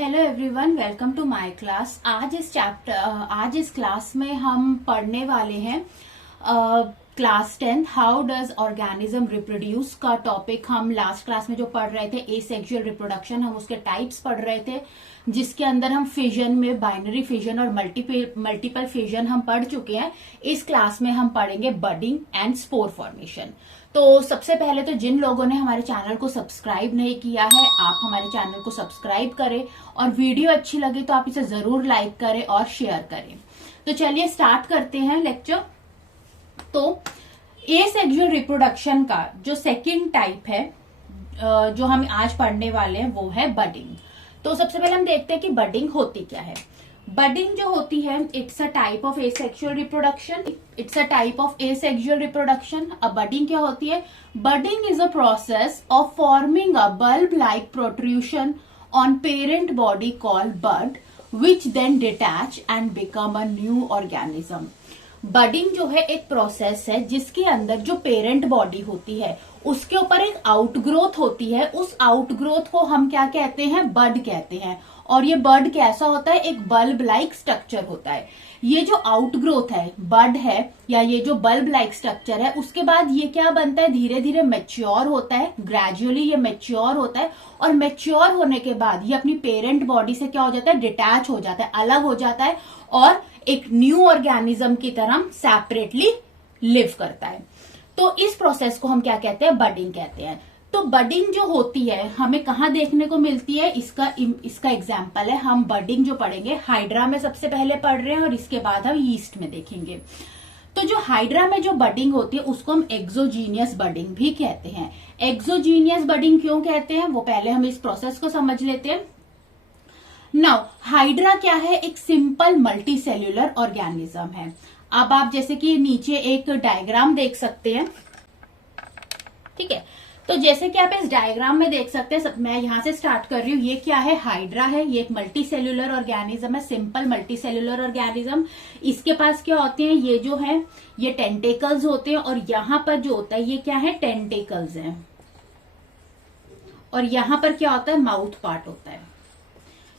Hello everyone, welcome to my class. आज इस class में हम पढ़ने वाले हैं class 10 how does organism reproduce का टॉपिक। हम लास्ट क्लास में जो पढ़ रहे थे एसेक्सुअल रिप्रोडक्शन, हम उसके टाइप्स पढ़ रहे थे, जिसके अंदर हम फिजन में बाइनरी फिजन और मल्टीपल फिजन हम पढ़ चुके हैं। इस क्लास में हम पढ़ेंगे बडिंग एंड स्पोर फॉर्मेशन। तो सबसे पहले तो जिन लोगों ने हमारे चैनल को सब्सक्राइब नहीं किया है, आप हमारे चैनल को सब्सक्राइब करें और वीडियो अच्छी लगे तो आप इसे जरूर लाइक करें और शेयर करें। तो चलिए स्टार्ट करते हैं लेक्चर। तो एसेक्सुअल रिप्रोडक्शन का जो सेकंड टाइप है जो हम आज पढ़ने वाले हैं वो है बडिंग। तो सबसे पहले हम देखते हैं कि बडिंग होती क्या है। बडिंग जो होती है, it's a type of asexual reproduction. अब बडिंग क्या होती है? Budding is a process of forming a bulb like protrusion on parent body called bud, which then detach and become a new organism. Budding जो है एक process है जिसके अंदर जो पेरेंट बॉडी होती है उसके ऊपर एक आउटग्रोथ होती है। उस आउटग्रोथ को हम क्या कहते हैं? बड कहते हैं। और ये बड कैसा होता है? एक बल्ब लाइक स्ट्रक्चर होता है। ये जो आउटग्रोथ है, बड है या ये जो बल्ब लाइक स्ट्रक्चर है, उसके बाद ये क्या बनता है? धीरे धीरे मैच्योर होता है, ग्रेजुअली ये मैच्योर होता है। और मैच्योर होने के बाद ये अपनी पेरेंट बॉडी से क्या हो जाता है? डिटैच हो जाता है, अलग हो जाता है और एक न्यू ऑर्गेनिज्म की तरह सेपरेटली लिव करता है। तो इस प्रोसेस को हम क्या कहते हैं? बडिंग कहते हैं। तो बडिंग जो होती है हमें कहाँ देखने को मिलती है? इसका एग्जाम्पल है, हम बडिंग जो पढ़ेंगे हाइड्रा में सबसे पहले पढ़ रहे हैं और इसके बाद हम यीस्ट में देखेंगे। तो जो हाइड्रा में जो बडिंग होती है उसको हम एक्सोजीनियस बडिंग भी कहते हैं। एक्सोजीनियस बडिंग क्यों कहते हैं वो पहले हम इस प्रोसेस को समझ लेते हैं। नाउ हाइड्रा क्या है? एक सिंपल मल्टी सेल्यूलर ऑर्गेनिज्म है। अब आप जैसे कि नीचे एक डायग्राम देख सकते हैं, ठीक है। तो जैसे कि आप इस डायग्राम में देख सकते हैं, मैं यहां से स्टार्ट कर रही हूँ। ये क्या है? हाइड्रा है। ये एक मल्टी सेल्यूलर ऑर्गेनिज्म है, सिंपल मल्टी सेल्यूलर ऑर्गेनिज्म। इसके पास क्या होते हैं? ये जो है ये टेंटेकल्स होते हैं और यहां पर जो होता है ये क्या है? टेंटेकल्स हैं। और यहां पर क्या होता है? माउथ पार्ट होता है,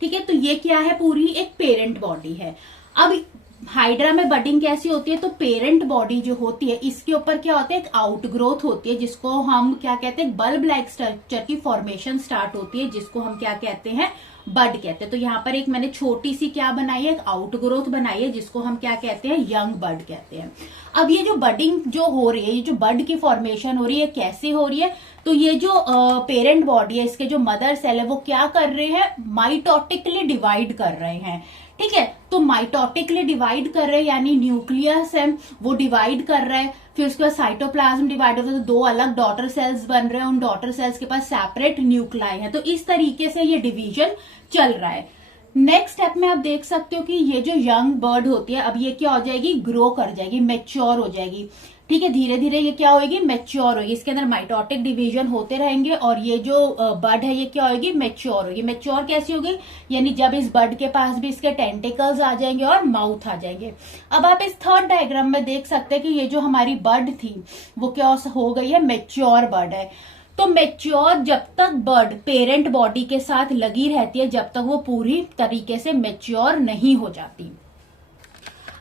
ठीक है। तो ये क्या है? पूरी एक पेरेंट बॉडी है। अब हाइड्रा में बडिंग कैसी होती है? तो पेरेंट बॉडी जो होती है इसके ऊपर क्या होता है? एक आउटग्रोथ होती है जिसको हम क्या कहते हैं? बल्ब लाइक स्ट्रक्चर की फॉर्मेशन स्टार्ट होती है जिसको हम क्या कहते हैं? बड कहते हैं। तो यहाँ पर एक मैंने छोटी सी क्या बनाई है? एक आउटग्रोथ बनाई है जिसको हम क्या कहते हैं? यंग बड कहते हैं। अब ये जो बडिंग जो हो रही है, ये जो बड की फॉर्मेशन हो रही है, कैसे हो रही है? तो ये जो पेरेंट बॉडी है, इसके जो मदर सेल है वो क्या कर रहे हैं? माइटोटिकली डिवाइड कर रहे हैं, ठीक है। तो माइटोटिकली डिवाइड कर रहे हैं यानी न्यूक्लियस है वो डिवाइड कर रहा है। फिर उसके बाद साइटोप्लाज्म डिवाइड होता है, तो दो अलग डॉटर सेल्स बन रहे हैं। उन डॉटर सेल्स के पास सेपरेट न्यूक्लाई है। तो इस तरीके से ये डिवीजन चल रहा है। नेक्स्ट स्टेप में आप देख सकते हो कि ये जो यंग बर्ड होती है, अब ये क्या हो जाएगी? ग्रो कर जाएगी, मैच्योर हो जाएगी, ठीक है। धीरे धीरे ये क्या होगी? मैच्योर होगी। इसके अंदर माइटोटिक डिवीजन होते रहेंगे और ये जो बर्ड है ये क्या होगी? मैच्योर होगी। मैच्योर कैसी होगी? यानी जब इस बर्ड के पास भी इसके टेंटिकल्स आ जाएंगे और माउथ आ जाएंगे। अब आप इस थर्ड डायग्राम में देख सकते हैं कि ये जो हमारी बर्ड थी वो क्या हो गई है? मैच्योर बर्ड है। तो मैच्योर जब तक बर्ड पेरेंट बॉडी के साथ लगी रहती है, जब तक वो पूरी तरीके से मैच्योर नहीं हो जाती।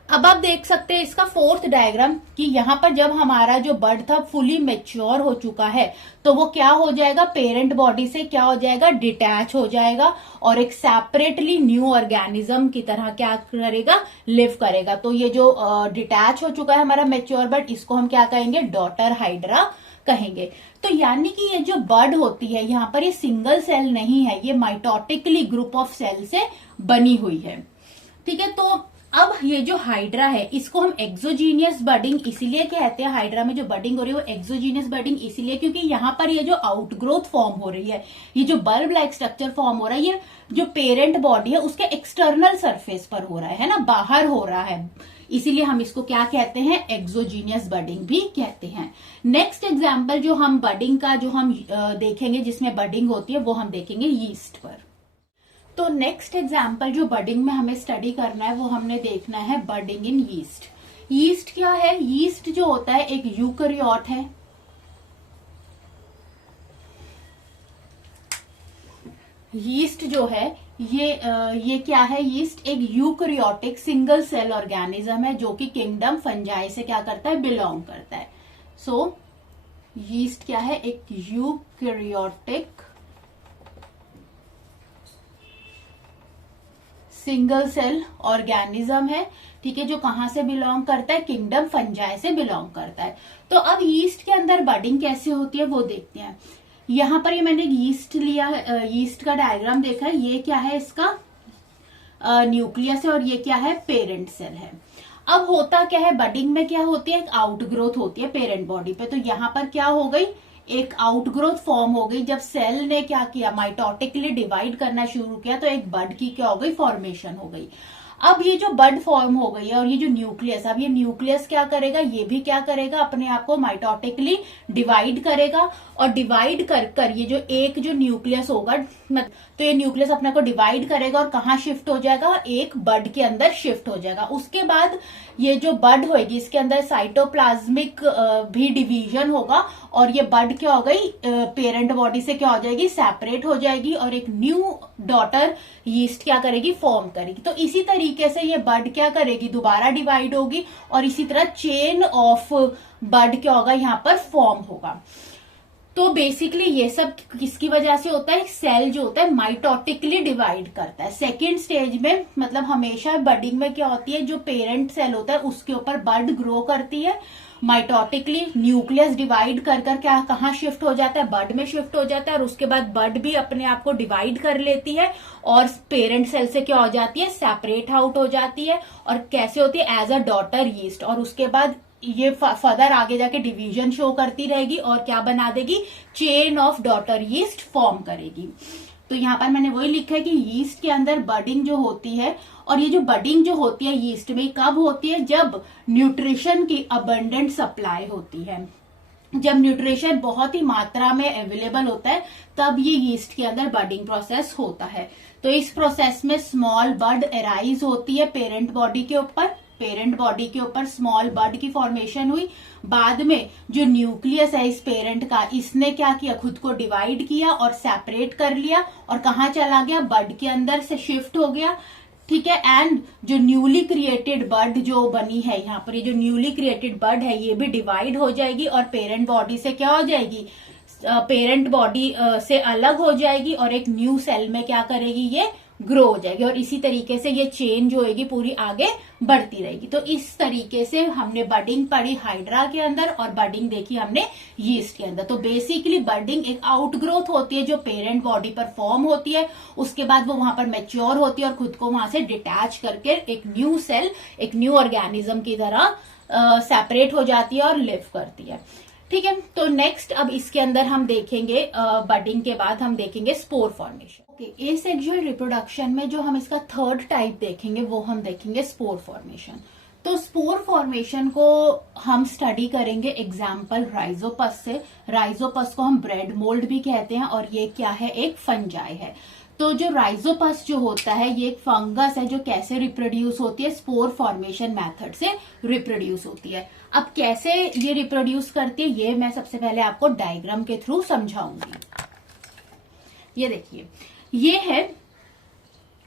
अब आप देख सकते हैं इसका फोर्थ डायग्राम कि यहां पर जब हमारा जो बर्ड था फुली मैच्योर हो चुका है तो वो क्या हो जाएगा? पेरेंट बॉडी से क्या हो जाएगा? डिटैच हो जाएगा और एक सेपरेटली न्यू ऑर्गेनिज्म की तरह क्या करेगा? लिव करेगा। तो ये जो डिटैच हो चुका है हमारा मैच्योर बर्ड, इसको हम क्या कहेंगे? डॉटर हाइड्रा कहेंगे। तो यानी कि ये जो बर्ड होती है यहाँ पर ये सिंगल सेल नहीं है, ये माइटोटिकली ग्रुप ऑफ सेल से बनी हुई है, ठीक है। तो अब ये जो हाइड्रा है इसको हम एक्सोजीनियस बडिंग इसीलिए कहते हैं। हाइड्रा में जो बडिंग हो रही है वो एक्सोजीनियस बडिंग इसीलिए क्योंकि यहाँ पर ये जो आउटग्रोथ फॉर्म हो रही है, ये जो बल्ब लाइक स्ट्रक्चर फॉर्म हो रहा है, ये जो पेरेंट बॉडी है उसके एक्सटर्नल सरफेस पर हो रहा है ना, बाहर हो रहा है। इसीलिए हम इसको क्या कहते हैं? एक्सोजीनियस बडिंग भी कहते हैं। नेक्स्ट एग्जाम्पल जो हम बडिंग का जो हम देखेंगे जिसमें बडिंग होती है वो हम देखेंगे यीस्ट पर। तो नेक्स्ट एग्जाम्पल जो बडिंग में हमें स्टडी करना है वो हमने देखना है बडिंग इन यीस्ट। यीस्ट क्या है? यीस्ट जो होता है एक यूकैरियोट है। यीस्ट जो है ये क्या है, यीस्ट एक यूकैरियोटिक सिंगल सेल ऑर्गेनिज्म है जो कि किंगडम फंजाई से क्या करता है, बिलोंग करता है। सो यीस्ट क्या है, एक यूकैरियोटिक सिंगल सेल ऑर्गेनिज्म है, ठीक है, जो कहां से बिलोंग करता है, किंगडम फंजाई से बिलोंग करता है। तो अब यीस्ट के अंदर बडिंग कैसे होती है वो देखते हैं। यहां पर ये मैंने यीस्ट लिया, यीस्ट का डायग्राम देखा है, ये क्या है, इसका न्यूक्लियस है और ये क्या है, पेरेंट सेल है। अब होता क्या है, बडिंग में क्या होती है, एक आउटग्रोथ होती है पेरेंट बॉडी पे। तो यहां पर क्या हो गई, एक आउटग्रोथ फॉर्म हो गई। जब सेल ने क्या किया, माइटोटिकली डिवाइड करना शुरू किया तो एक बड की क्या हो गई, फॉर्मेशन हो गई। अब ये जो बड फॉर्म हो गई है और ये जो न्यूक्लियस, अब ये न्यूक्लियस क्या करेगा, ये भी क्या करेगा, अपने आप को माइटोटिकली डिवाइड करेगा और डिवाइड कर ये जो एक जो न्यूक्लियस होगा, तो ये न्यूक्लियस अपने को डिवाइड करेगा और कहाँ शिफ्ट हो जाएगा, एक बड के अंदर शिफ्ट हो जाएगा। उसके बाद ये जो बड होगी इसके अंदर साइटोप्लाज्मिक भी डिवीजन होगा और ये बड क्या हो गई, पेरेंट बॉडी से क्या हो जाएगी, सेपरेट हो जाएगी और एक न्यू डॉटर यीस्ट क्या करेगी, फॉर्म करेगी। तो इसी तरीके से ये बड क्या करेगी, दोबारा डिवाइड होगी और इसी तरह चेन ऑफ बड क्या होगा, यहाँ पर फॉर्म होगा। तो बेसिकली ये सब किसकी वजह से होता है, सेल जो होता है माइटोटिकली डिवाइड करता है। सेकेंड स्टेज में मतलब हमेशा बडिंग में क्या होती है, जो पेरेंट सेल होता है उसके ऊपर बड ग्रो करती है माइटोटिकली, न्यूक्लियस डिवाइड कर क्या कहाँ शिफ्ट हो जाता है, बड में शिफ्ट हो जाता है और उसके बाद बड भी अपने आप को डिवाइड कर लेती है और पेरेंट सेल से क्या हो जाती है, सेपरेट आउट हो जाती है और कैसे होती है, एज अ डॉटर यीस्ट। और उसके बाद ये फर्दर आगे जाके डिवीजन शो करती रहेगी और क्या बना देगी, chain of daughter yeast form करेगी। तो यहाँ पर मैंने वही लिखा है कि यीस्ट के अंदर बडिंग जो होती है, और ये जो बडिंग जो होती है यीस्ट में कब होती है, जब न्यूट्रिशन की अबंडेंट सप्लाई होती है। जब न्यूट्रिशन बहुत ही मात्रा में अवेलेबल होता है तब ये यीस्ट के अंदर बडिंग प्रोसेस होता है। तो इस प्रोसेस में स्मॉल बड एराइज होती है पेरेंट बॉडी के ऊपर, पेरेंट बॉडी के ऊपर स्मॉल बड की फॉर्मेशन हुई। बाद में जो न्यूक्लियस है इस पेरेंट का, इसने क्या किया, खुद को डिवाइड किया और सेपरेट कर लिया और कहाँ चला गया, बड के अंदर से शिफ्ट हो गया, ठीक है। एंड जो न्यूली क्रिएटेड बड जो बनी है यहाँ पर, ये जो न्यूली क्रिएटेड बड है ये भी डिवाइड हो जाएगी और पेरेंट बॉडी से क्या हो जाएगी, पेरेंट बॉडी से अलग हो जाएगी और एक न्यू सेल में क्या करेगी, ये ग्रो हो जाएगी। और इसी तरीके से ये चेन जो होगी पूरी आगे बढ़ती रहेगी। तो इस तरीके से हमने बडिंग पढ़ी हाइड्रा के अंदर और बडिंग देखी हमने यीस्ट के अंदर। तो बेसिकली बडिंग एक आउटग्रोथ होती है जो पेरेंट बॉडी पर फॉर्म होती है, उसके बाद वो वहां पर मैच्योर होती है और खुद को वहां से डिटैच करके एक न्यू सेल, एक न्यू ऑर्गेनिज्म की तरह सेपरेट हो जाती है और लिव करती है, ठीक है। तो नेक्स्ट अब इसके अंदर हम देखेंगे, बडिंग के बाद हम देखेंगे spore formation. Okay, asexual reproduction में जो हम इसका थर्ड टाइप देखेंगे वो हम देखेंगे स्पोर फॉर्मेशन। तो स्पोर फॉर्मेशन को हम स्टडी करेंगे एग्जाम्पल राइजोपस से। राइजोपस को हम ब्रेड मोल्ड भी कहते हैं और ये क्या है, एक फंजाई है। तो जो राइजोपस जो होता है ये एक फंगस है जो कैसे रिप्रोड्यूस होती है, स्पोर फॉर्मेशन मेथड से रिप्रोड्यूस होती है। अब कैसे ये रिप्रोड्यूस करती है ये मैं सबसे पहले आपको डायग्राम के थ्रू समझाऊंगी। ये देखिए, ये है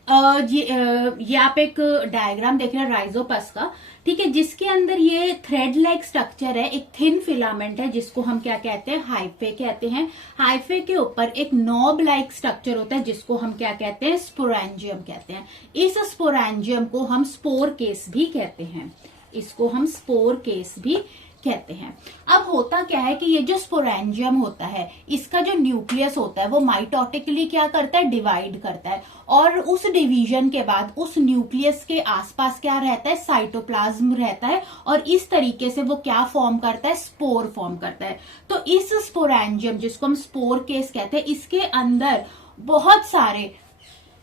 ये आप एक डायग्राम देख रहे हैं राइजोपस का, ठीक है, जिसके अंदर ये थ्रेड लाइक स्ट्रक्चर है, एक थिन फिलामेंट है जिसको हम क्या कहते हैं, हाइफे कहते हैं। हाइफे के ऊपर एक नॉब लाइक स्ट्रक्चर होता है जिसको हम क्या कहते हैं, स्पोरेंजियम कहते हैं। इस स्पोरेंजियम को हम स्पोर केस भी कहते हैं, इसको हम स्पोर केस भी कहते हैं। अब होता क्या है कि ये जो स्पोरेंजियम होता है इसका जो न्यूक्लियस होता है वो माइटोटिकली क्या करता है, डिवाइड करता है और उस डिवीजन के बाद उस न्यूक्लियस के आसपास क्या रहता है, साइटोप्लाज्म रहता है और इस तरीके से वो क्या फॉर्म करता है, स्पोर फॉर्म करता है। तो इस स्पोरेंजियम जिसको हम स्पोर केस कहते हैं, इसके अंदर बहुत सारे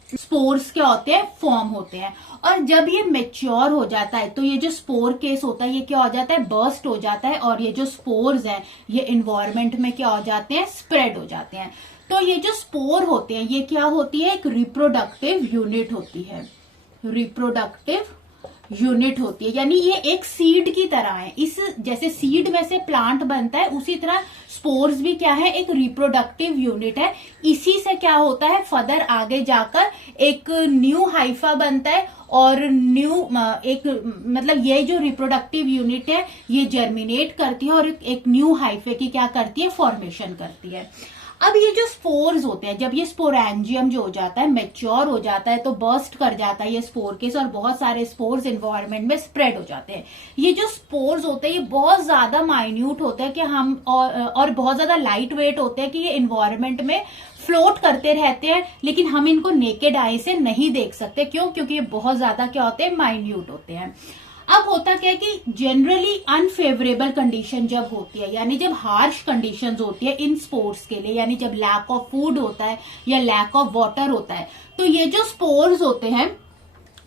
स्पोर्स क्या होते हैं, फॉर्म होते हैं और जब ये मेच्योर हो जाता है तो ये जो स्पोर केस होता है ये क्या हो जाता है, बर्स्ट हो जाता है और ये जो स्पोर्स हैं ये इन्वायरमेंट में क्या हो जाते हैं, स्प्रेड हो जाते हैं। तो ये जो स्पोर होते हैं ये क्या होती है, एक रिप्रोडक्टिव यूनिट होती है, रिप्रोडक्टिव यूनिट होती है, यानी ये एक सीड की तरह है। इस जैसे सीड में से प्लांट बनता है, उसी तरह स्पोर्स भी क्या है, एक रिप्रोडक्टिव यूनिट है। इसी से क्या होता है, फर्दर आगे जाकर एक न्यू हाइफा बनता है और न्यू एक मतलब ये जो रिप्रोडक्टिव यूनिट है ये जर्मिनेट करती है और एक न्यू हाइफे की क्या करती है, फॉर्मेशन करती है। अब ये जो स्पोर्स होते हैं, जब ये स्पोरेंजियम जो हो जाता है, मैच्योर हो जाता है, तो बर्स्ट कर जाता है ये स्पोर केस और बहुत सारे स्पोर्स इन्वायरमेंट में स्प्रेड हो जाते हैं। ये जो स्पोर्स होते हैं ये बहुत ज्यादा माइन्यूट होते हैं कि हम और बहुत ज्यादा लाइट वेट होते हैं कि ये इन्वायरमेंट में फ्लोट करते रहते हैं, लेकिन हम इनको नेकेड आई से नहीं देख सकते। क्यों? क्योंकि ये बहुत ज्यादा क्या होते हैं, माइन्यूट होते हैं। अब होता क्या है कि जनरली अनफेवरेबल कंडीशन जब होती है, यानी जब हार्श कंडीशंस होती है इन स्पोर्स के लिए, यानी जब लैक ऑफ फूड होता है या लैक ऑफ वाटर होता है, तो ये जो स्पोर्स होते हैं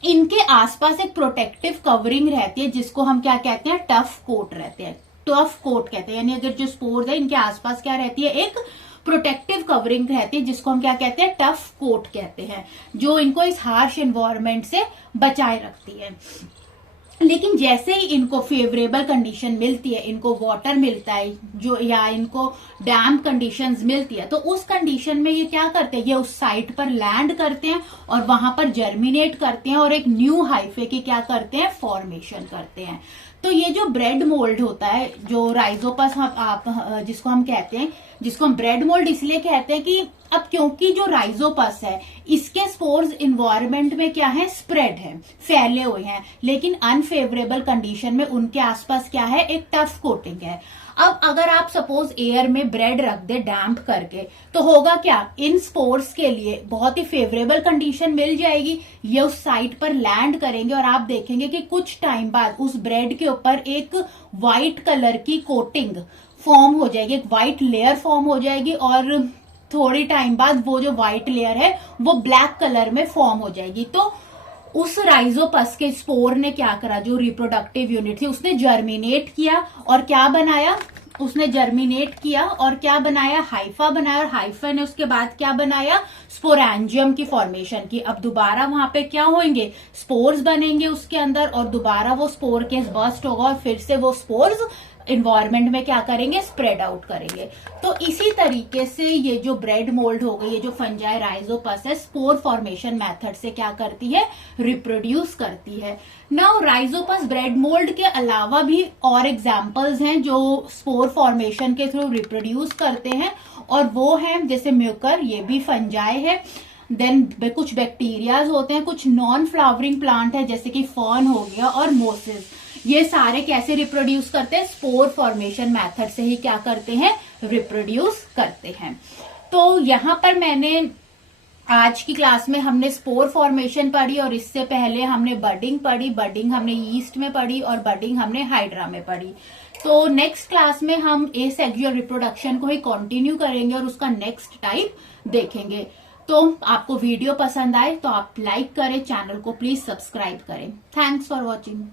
इनके आसपास एक प्रोटेक्टिव कवरिंग रहती है जिसको हम क्या कहते हैं, टफ कोट रहते हैं, टफ कोट कहते हैं। यानी अगर जो स्पोर्स है इनके आसपास क्या रहती है, एक प्रोटेक्टिव कवरिंग रहती है जिसको हम क्या कहते हैं, टफ कोट कहते हैं, जो इनको इस हार्श एनवायरनमेंट से बचाए रखती है। लेकिन जैसे ही इनको फेवरेबल कंडीशन मिलती है, इनको वाटर मिलता है जो, या इनको डैम्प कंडीशंस मिलती है, तो उस कंडीशन में ये क्या करते हैं, ये उस साइट पर लैंड करते हैं और वहां पर जर्मिनेट करते हैं और एक न्यू हाइफे की क्या करते हैं, फॉर्मेशन करते हैं। तो ये जो ब्रेड मोल्ड होता है, जो राइजोपस आप जिसको हम कहते हैं, जिसको हम ब्रेड मोल्ड इसलिए कहते हैं कि अब क्योंकि जो राइजोपस है इसके स्पोर्स इन्वायरमेंट में क्या है, स्प्रेड है, फैले हुए हैं, लेकिन अनफेवरेबल कंडीशन में उनके आसपास क्या है, एक टफ कोटिंग है। अब अगर आप सपोज एयर में ब्रेड रख दे डैम्प करके, तो होगा क्या, इन स्पोर्स के लिए बहुत ही फेवरेबल कंडीशन मिल जाएगी, ये उस साइट पर लैंड करेंगे और आप देखेंगे कि कुछ टाइम बाद उस ब्रेड के ऊपर एक व्हाइट कलर की कोटिंग फॉर्म हो जाएगी, एक व्हाइट लेयर फॉर्म हो जाएगी और थोड़ी टाइम बाद वो जो व्हाइट लेयर है वो ब्लैक कलर में फॉर्म हो जाएगी। तो उस राइजोपस के स्पोर ने क्या करा, जो रिप्रोडक्टिव यूनिट थी उसने जर्मिनेट किया और क्या बनाया, उसने जर्मिनेट किया और क्या बनाया, हाइफा बनाया, और हाइफा ने उसके बाद क्या बनाया, स्पोरेंजियम की फॉर्मेशन की। अब दोबारा वहां पे क्या होंगे, स्पोर्स बनेंगे उसके अंदर और दोबारा वो स्पोर केस बर्स्ट होगा और फिर से वो स्पोर्स इन्वायरमेंट में क्या करेंगे, स्प्रेड आउट करेंगे। तो इसी तरीके से ये जो ब्रेड मोल्ड हो गई, ये जो फंजाई राइजोपस है, स्पोर फॉर्मेशन मेथड से क्या करती है, रिप्रोड्यूस करती है। नाउ राइजोपस ब्रेड मोल्ड के अलावा भी और एग्जांपल्स हैं जो स्पोर फॉर्मेशन के थ्रू रिप्रोड्यूस करते हैं, और वो हैं जैसे म्यूकर, ये भी फंजाई है। देन कुछ बैक्टीरियाज होते हैं, कुछ नॉन फ्लावरिंग प्लांट है जैसे कि फर्न हो गया और मोसेस। ये सारे कैसे रिप्रोड्यूस करते हैं, स्पोर फॉर्मेशन मेथड से ही क्या करते हैं, रिप्रोड्यूस करते हैं। तो यहां पर मैंने आज की क्लास में हमने स्पोर फॉर्मेशन पढ़ी और इससे पहले हमने बडिंग पढ़ी, बडिंग हमने यीस्ट में पढ़ी और बडिंग हमने हाइड्रा में पढ़ी। तो नेक्स्ट क्लास में हम एसेक्सुअल रिप्रोडक्शन को ही कंटिन्यू करेंगे और उसका नेक्स्ट टाइप देखेंगे। तो आपको वीडियो पसंद आए तो आप लाइक करें, चैनल को प्लीज सब्सक्राइब करें। Thanks for watching.